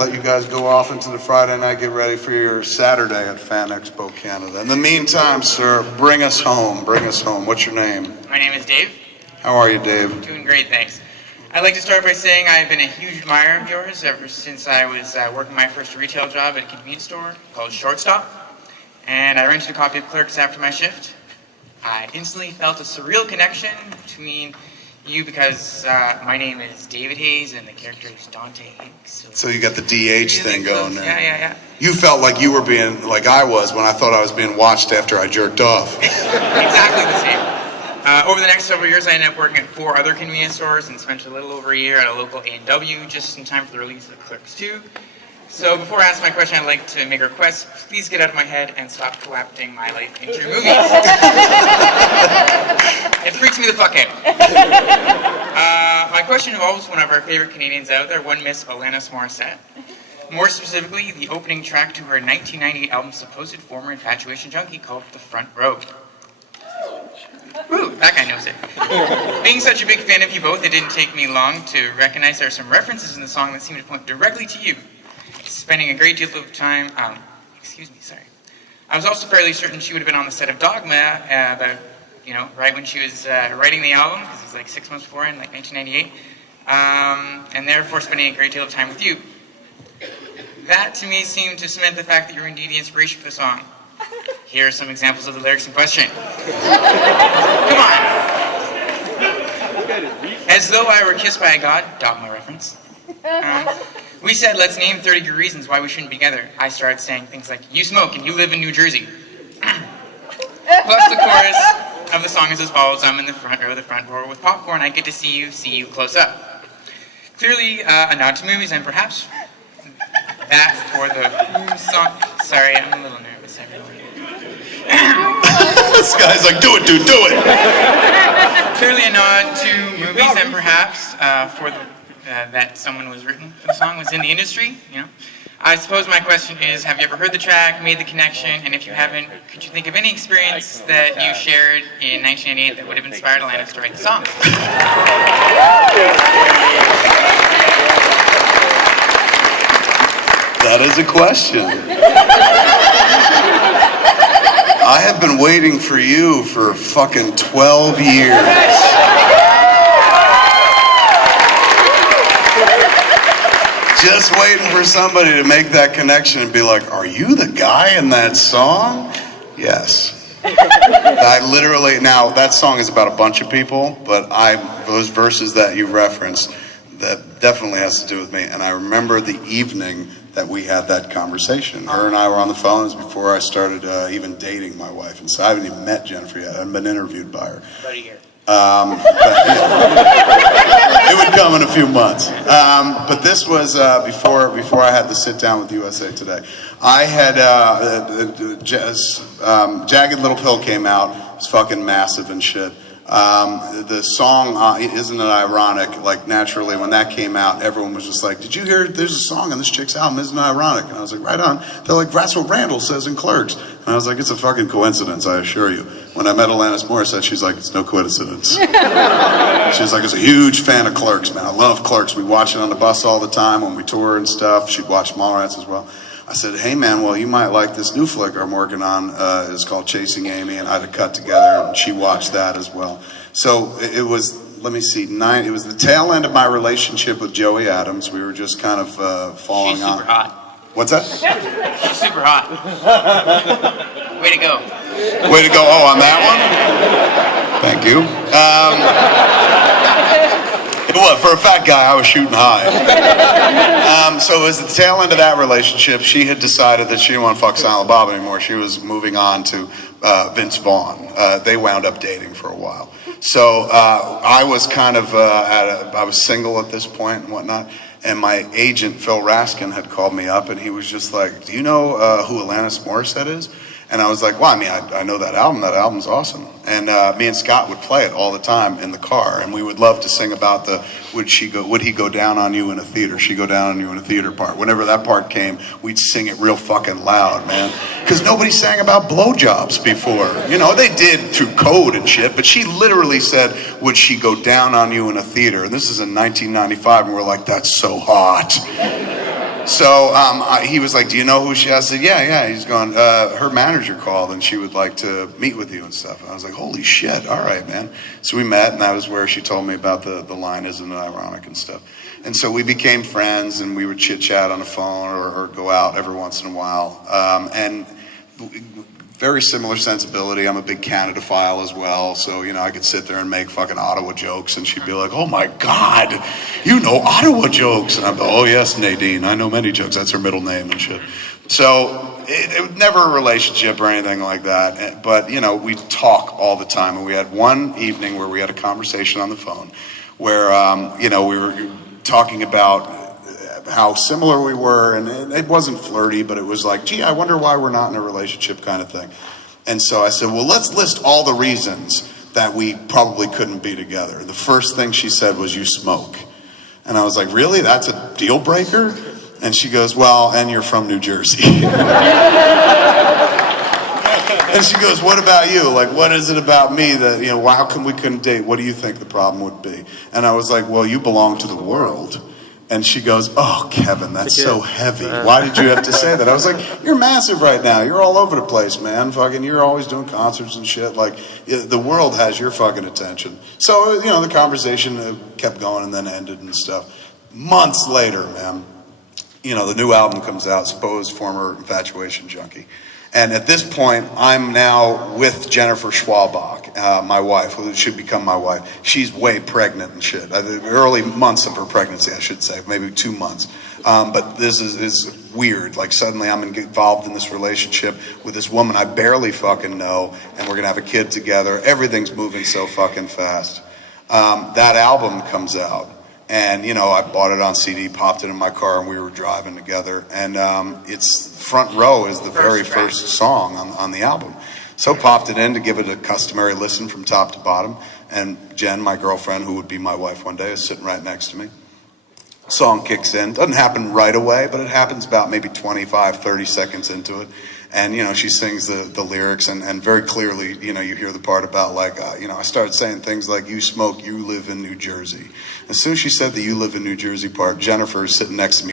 let you guys go off into the Friday night, get ready for your Saturday at Fan Expo Canada. In the meantime, sir, bring us home. Bring us home. What's your name? My name is Dave. How are you, Dave? Doing great, thanks. I'd like to start by saying I've been a huge admirer of yours ever since I was working my first retail job at a convenience store called Shortstop. And I rented a copy of Clerks after my shift. I instantly felt a surreal connection between you because my name is David Hayes and the character is Dante Hicks. So you got the DH thing going there. Yeah. You felt like you were being, like I was when I thought I was being watched after I jerked off. Exactly the same. Over the next several years, I ended up working at 4 other convenience stores and spent a little over a year at a local A&W just in time for the release of Clerks 2. So before I ask my question, I'd like to make a request. Please get out of my head and stop co-opting my life into your movies. It freaks me the fuck out. My question involves one of our favorite Canadians out there, one Miss Alanis Morissette. More specifically, the opening track to her 1998 album, supposed former infatuation junkie, called The Front Row. Ooh, that guy knows it. Being such a big fan of you both, it didn't take me long to recognize there are some references in the song that seem to point directly to you. Spending a great deal of time, I was also fairly certain she would have been on the set of Dogma about, right when she was writing the album, because it was like 6 months before in like 1998, and therefore spending a great deal of time with you. That to me seemed to cement the fact that you were indeed the inspiration for the song. Here are some examples of the lyrics in question. Come on! As though I were kissed by a god, Dogma reference. We said, let's name 30 good reasons why we shouldn't be together. I started saying things like, you smoke and you live in New Jersey. Plus the chorus of the song is as follows, I'm in the front row with popcorn, I get to see you close up. Clearly a nod to movies and perhaps that for the song. Sorry, I'm a little nervous, everyone. This guy's like, do it, dude, do it! Clearly a nod to movies and perhaps for the that someone was written for the song was in the industry, I suppose my question is, have you ever heard the track, made the connection, and if you haven't, could you think of any experience that you shared in 1988 that would have inspired Alanis to write the song? That is a question. I have been waiting for you for fucking 12 years. Just waiting for somebody to make that connection and be like, are you the guy in that song? Yes. I literally, now that song is about a bunch of people, but those verses that you referenced, that definitely has to do with me. And I remember the evening that we had that conversation. Her and I were on the phone. It was before I started even dating my wife. And so I haven't even met Jennifer yet. I haven't been interviewed by her. About a year. It would come in a few months. But this was before I had to sit down with USA Today. I had Jagged Little Pill came out. It was fucking massive and shit. The song, Isn't It Ironic, like naturally when that came out, everyone was just like, did you hear there's a song on this chick's album, Isn't It Ironic? And I was like, right on. They're like, that's what Randall says in Clerks. And I was like, it's a fucking coincidence, I assure you. When I met Alanis Morissette, she's like, it's no coincidence. She's like, I was a huge fan of Clerks, man. I love Clerks. We watch it on the bus all the time when we tour and stuff. She'd watch Mallrats as well. I said, hey man, well you might like this new flick I'm working on. It's called Chasing Amy, and I had a cut together, and she watched that as well. So it was, let me see, it was the tail end of my relationship with Joey Adams. We were just kind of falling on. She's super hot. What's that? She's super hot. Way to go. Way to go. Oh, on that one? Thank you. Well, for a fat guy, I was shooting high. So it was the tail end of that relationship. She had decided that she didn't want to fuck Silent Bob anymore. She was moving on to Vince Vaughn. They wound up dating for a while. So I was kind of, I was single at this point and whatnot. And my agent, Phil Raskin, had called me up and he was just like, do you know who Alanis Morissette is? And I was like, well, I mean, I know that album. That album's awesome. And me and Scott would play it all the time in the car, and we would love to sing about the would he go down on you in a theater? She go down on you in a theater part. Whenever that part came, we'd sing it real fucking loud, man. Because nobody sang about blowjobs before. You know, they did through code and shit, but she literally said, would she go down on you in a theater? And this is in 1995, and we're like, that's so hot. So he was like, do you know who she is? I said, yeah. He's going, her manager called and she would like to meet with you and stuff. And I was like, holy shit, all right, man. So we met, and that was where she told me about the line Isn't It Ironic and stuff. And so we became friends, and we would chit chat on the phone or go out every once in a while. And very similar sensibility. I'm a big Canada-phile as well, so I could sit there and make fucking Ottawa jokes, and she'd be like, "Oh my God, you know Ottawa jokes?" And I'm like, "Oh yes, Nadine, I know many jokes." That's her middle name and shit. So it was never a relationship or anything like that, but we talk all the time, and we had one evening where we had a conversation on the phone, where we were talking about how similar we were, and it wasn't flirty, but it was like, gee, I wonder why we're not in a relationship kind of thing. And so I said, well, let's list all the reasons that we probably couldn't be together. The first thing she said was, you smoke. And I was like, really? That's a deal breaker? And she goes, well, and you're from New Jersey. And she goes, what about you? Like, what is it about me that, how come we couldn't date? What do you think the problem would be? And I was like, well, you belong to the world. And she goes, oh, Kevin, that's so heavy. Why did you have to say that? I was like, you're massive right now. You're all over the place, man. Fucking, you're always doing concerts and shit. Like, the world has your fucking attention. So, the conversation kept going and then ended and stuff. Months later, man, the new album comes out, Suppose, former Infatuation Junkie. And at this point, I'm now with Jennifer Schwalbach, my wife, who should become my wife. She's way pregnant and shit. The early months of her pregnancy, I should say, maybe 2 months. But this is weird. Like, suddenly I'm involved in this relationship with this woman I barely fucking know, and we're gonna have a kid together. Everything's moving so fucking fast. That album comes out. And, I bought it on CD, popped it in my car, and we were driving together. And it's Front Row is the very first song on the album. So popped it in to give it a customary listen from top to bottom. And Jen, my girlfriend, who would be my wife one day, is sitting right next to me. Song kicks in. Doesn't happen right away, but it happens about maybe 25, 30 seconds into it. And, she sings the lyrics, and very clearly, you hear the part about, like, I started saying things like, you smoke, you live in New Jersey. As soon as she said the you live in New Jersey part, Jennifer is sitting next to me.